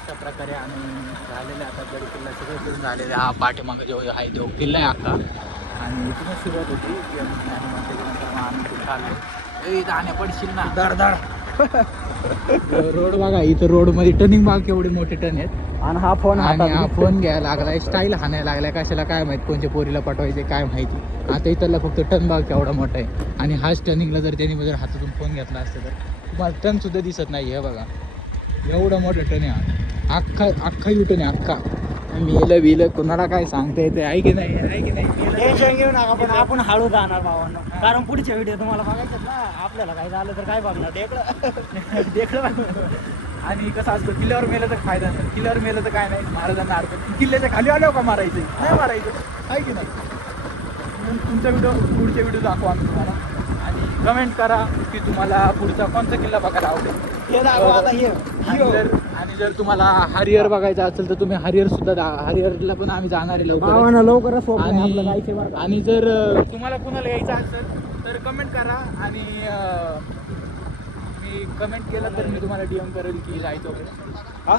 अशा प्रकारे आम्ही झालेलं आता गड किल्ला सगळं फिरून झालेलं हा पाठीमागं जो आहे तो किल्ला आहे अख्खा आणि इथूनच सुरुवात होती की आणि मग त्याच्यानंतर मग आम्ही तिथं आलो जाण्या पडशील ना रोड बघा इथं रोडमध्ये टर्निंग भाग केवढे मोठे टर्न आहेत आणि हा फोन आणि हा हातात फोन घ्यायला लागलाय स्टाईल हाणायला लागलाय कशाला काय माहित कोणत्या पोरीला पाठवायचे काय माहिती आता इथला फक्त टर्न भाग केवढा मोठा आहे आणि हाच टर्निंगला जर त्यांनी जर हातातून फोन घेतला असता तर तुम्हाला टर्न सुद्धा दिसत नाही हे बघा एवढा मोठा टर्न आहे हा अख्खा युटर्न आहे अख्खा मेलं बिलं कोणाला काय सांगता येते आहे की नाही आहे की नाही टेन्शन घेऊ नका पण आपण हळू जाणार भावांनो कारण पुढच्या व्हिडिओ तुम्हाला बघायचं ना आपल्याला काय झालं तर काय बघणार ढेकळं ढेकळं आणि कसं असतं किल्ल्यावर मेलं तर फायदा नाही किल्ल्यावर मेलं तर काय नाही महाराजांना अडकत किल्ल्याच्या खाली आल्यावर का मारायचं नाही मारायचं आहे की नाही तुमचा व्हिडिओ पुढचे व्हिडिओ दाखवा आम्ही तुम्हाला आणि कमेंट करा की तुम्हाला पुढचा कोणता किल्ला बघायला आवडेल हे दाखवा आता हे आणि जर तुम्हाला हरिहर बघायचं असेल तर तुम्ही हरिहर सुद्धा हरिहरला पण आम्ही जाणार आहे लवकर भावांनो लवकरच स्वप्न आहे आपलं जायचं बरं का. आणि जर तुम्हाला कुणाला यायचं असेल तर कमेंट करा आणि मी कमेंट केलं तर मी तुम्हाला DM करेल की जायचं वगैरे